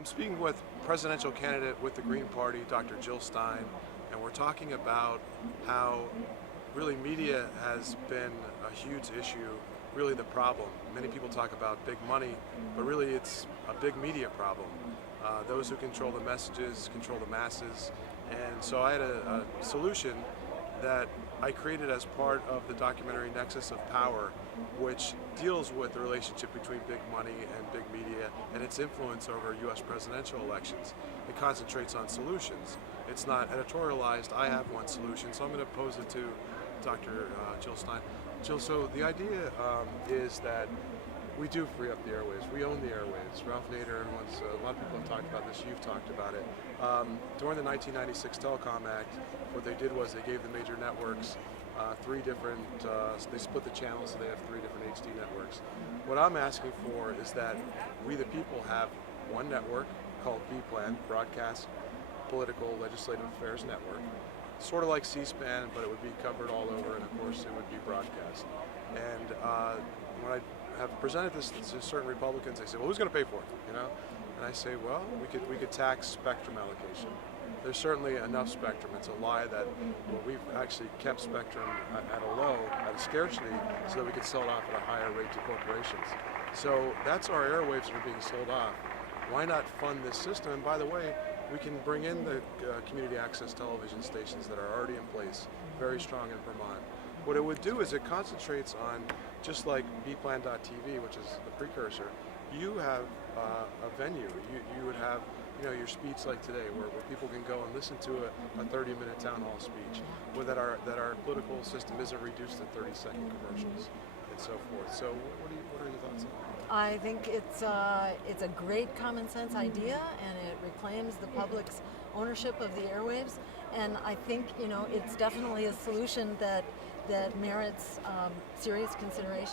I'm speaking with presidential candidate with the Green Party, Dr. Jill Stein, and we're talking about how really media has been a huge issue, really the problem. Many people talk about big money, but really it's a big media problem. Those who control the messages control the masses, and so I had a solution that I created as part of the documentary Nexus of Power, which deals with the relationship between big money and big media and its influence over U.S. presidential elections. It concentrates on solutions. It's not editorialized, I have one solution, so I'm going to pose it to Dr. Jill Stein. Jill, so the idea is that we do free up the airwaves. We own the airwaves. Ralph Nader, a lot of people have talked about this, you've talked about it. During the 1996 Telecom Act, what they did was they gave the major networks three different, they split the channels so they have three different HD networks. What I'm asking for is that we the people have one network called BPLAN, Broadcast Political Legislative Affairs Network. Sort of like C-SPAN, but it would be covered all over, and of course it would be broadcast. And when I have presented this to certain Republicans, they say, well, who's going to pay for it, you know? And I say, well, we could tax spectrum allocation. There's certainly enough spectrum. It's a lie that we've actually kept spectrum at a low, at a scarcity, so that we could sell it off at a higher rate to corporations. So that's our airwaves that are being sold off. Why not fund this system? And by the way, we can bring in the community access television stations that are already in place, very strong in Vermont. What it would do is it concentrates on, just like BPLAN.tv, which is the precursor, you have a venue. You would have your speech like today, where people can go and listen to a 30-minute town hall speech, where that our political system isn't reduced to 30-second commercials and so forth. So what are your thoughts on that? I think it's a great common sense idea, and it reclaims the public's ownership of the airwaves. And I think it's definitely a solution that merits serious consideration.